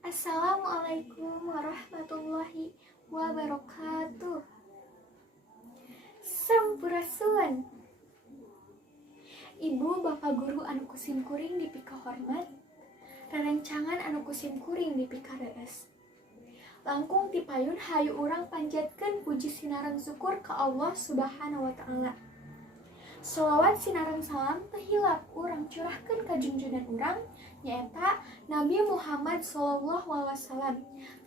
Assalamualaikum warahmatullahi wabarakatuh. Sampurasun. Ibu bapak guru anu kusim kuring dipika hormat, rerencangan anu kusim kuring dipika rees. Langkung tipayun hayu urang panjatkeun puji sinareng syukur ka Allah Subhanahu wa taala. Sholawat sinareng salam teu hilap urang curahkeun ka junjungan urang nyaeta Nabi Muhammad sallallahu alaihi wasallam,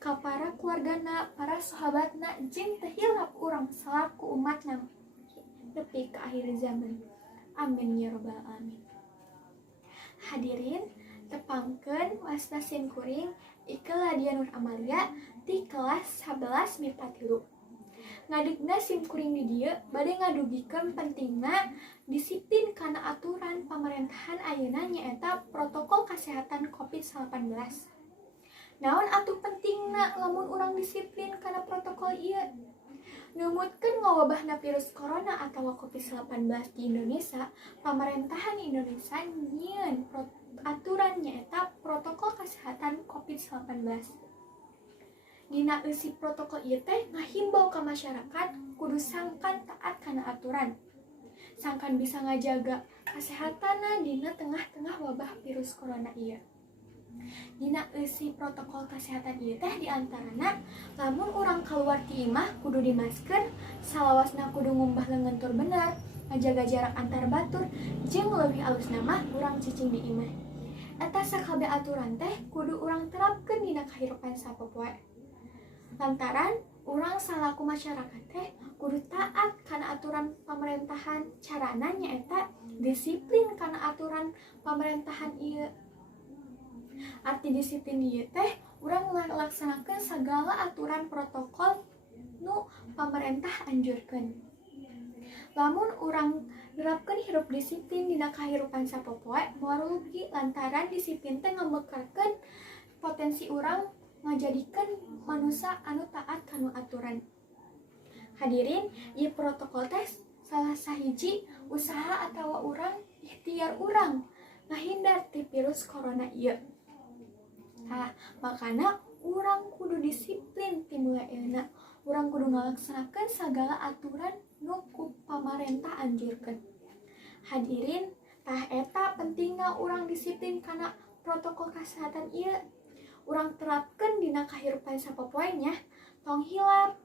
ka para keluargana, para sahabatna, jeung teu hilap urang salaku umatna nepi ka akhir zaman. Amin ya rabbal alamin. Hadirin, tepangkeun wasna sim kuring Ike Ladia Nur Amalia di kelas 11 MIPA 3. Ngadegna sim kuring di dieu bade ngadugikeun pentingna disiplin kana aturan pamerintahan ayeuna nyaeta protokol kesehatan COVID-19. Naon atuh pentingna lamun urang disiplin kana protokol ieu? Numutkeun ngawabahna virus corona atawa COVID-19 di Indonesia, pamerintahan Indonesia nyieun aturan nyaeta protokol kesehatan COVID-19. Dina eusi protokol ieu teh ngahimbau ka masyarakat kudu sangkan taat kana aturan. Sangkan bisa ngajaga kasehatanna dina tengah-tengah wabah virus corona ieu. Dina eusi protokol kesehatan ieu teh diantarana lamun urang kaluar ti imah kudu dimasker, salawasna kudu ngumbah leungeuntur bener, ngajaga jarak antar batur, jeung leuwih alusna mah urang cicing di imah. Eta sakabeh aturan teh kudu urang terapkeun dina kahirupan sapopoe. Lantaran urang salaku masyarakat teh kudu taat kana aturan pamerintahan, carana nyaeta disiplin kana aturan pamerintahan ieu. Arti disiplin ieu teh urang ngalaksanakeun sagala aturan protokol nu pamarentah anjurkeun. Lamun urang nerapkeun hirup disiplin dina kahirupan sapopoe moal rugi lantaran disiplin teh ngamekarkeun potensi urang ngajadikeun manusia anu taat kanu aturan. Hadirin, ieu protokol teh salah sahiji usaha atawa urang ikhtiar urang ngahindar ti virus corona ieu. Makana urang kudu disiplin ti mulai euna. Urang kudu ngalaksanakeun sagala aturan nu ku pamarentah anjurkeun. Hadirin, tah eta pentingna urang disiplin kana protokol kesehatan ieu. Urang terapkeun dina kahirupan sapopoenya, tong hilap.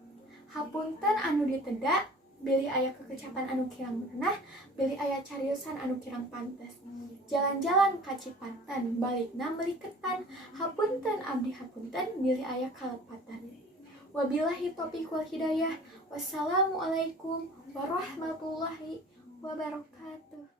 Hapunten anu diteda, bilih aya kekecapan anu kirang beunah, bilih aya cariusan anu kirang pantes. Jalan-jalan ka Cipanten, balikna meuli ketan. Hapunten abdi hapunten, bilih aya kalepatan. Wabillahi taufiq wal hidayah. Wassalamualaikum warahmatullahi wabarakatuh.